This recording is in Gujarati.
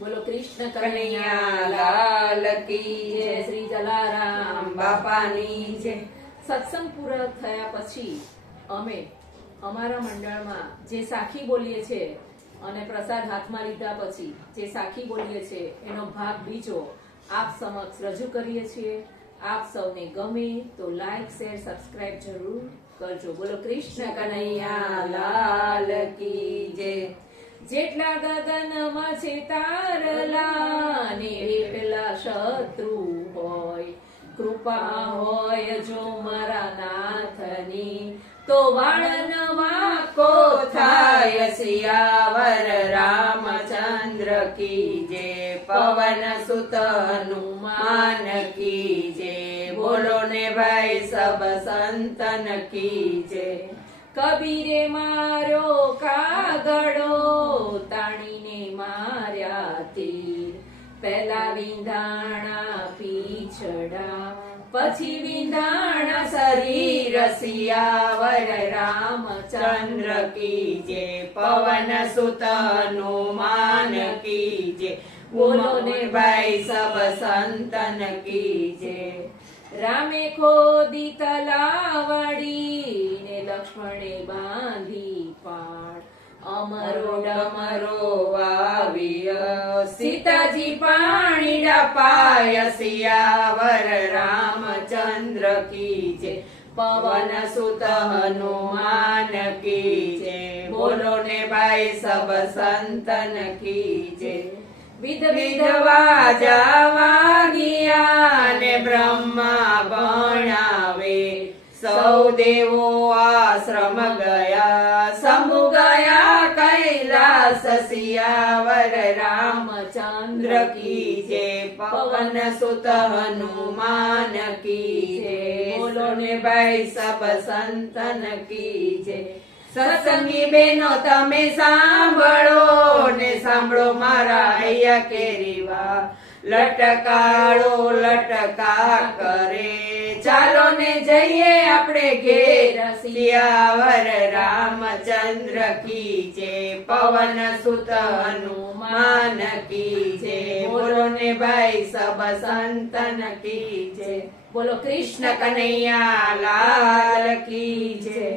બોલો કૃષ્ણ કનૈયા લાલ કી જય. જય. શ્રી જલારામ બાપાની જય. સત્સંગ પૂરો થયા પછી અમે અમારા મંડળમાં જે સાખી બોલીએ છે અને પ્રસાદ હાથમાં લીધા પછી જે સાખી બોલીએ છે એનો ભાગ બીજો આપ સમક્ષ રજૂ કરીએ છીએ. આપ સૌને ગમે તો લાઈક શેર સબસ્ક્રાઇબ જરૂર કરજો. બોલો કૃષ્ણ કનૈયા લાલ કી જય. જેટલા ગગનમાં છે તારલા ને એટલા શત્રુ હોય, કૃપા હોય જો મારા નાથની તો વાળન વાકો થાય. સિયાવર રામચંદ્ર કી જય. પવન સુત હનુમાન કી જય. બોલો ને ભાઈ સબ સંતન કી જય. કબીરે માર્યો કાગડો તાણીને માર્યા તીર, પહેલા વિંધાણા પીછડા પછી વિંધાણા શરીર. સિયાવર રામચંદ્ર કી જય. પવન સુત હનુમાન કી જય. બોલો ને ભાઈ સબ સંતન કી જય. રામે ખોદી તલાવડી ને લક્ષ્મણે બાંધી પાડ, અમરો ડમરો વાવ્ય સીતાજી પાણીડા પાય. સિયાવર રામચંદ્ર કી જય. પવન સુત હનુમાન કી જય. બોલો ને ભાઈ સબ સંતન કી જય. વિધ વિધવા વાગ્યા ને બ્રહ્મા ભણાવે. સૌ દેવો આશ્રમ ગયા, શંભુ ગયા કૈલાસ. સિયાવર રામચંદ્ર કી જય. પવન સુત હનુમાન કી જય. બોલો ને ભાઈ સબ સંતન કી જય. સત્સંગી બેનો તમે સાંભળો ને સાંભળો મારા અહીંયા કેરીવા. લટકાળો લટકા કરે, ચાલો ને જઈએ આપણે ઘેર. સિયાવર રામચંદ્ર કી જય. પવન સુત હનુમાન કી જય. બોલો ને ભાઈ સબ સંતન કી જય. બોલો કૃષ્ણ કૃષ્ણ કનૈયા લાલ કી જય.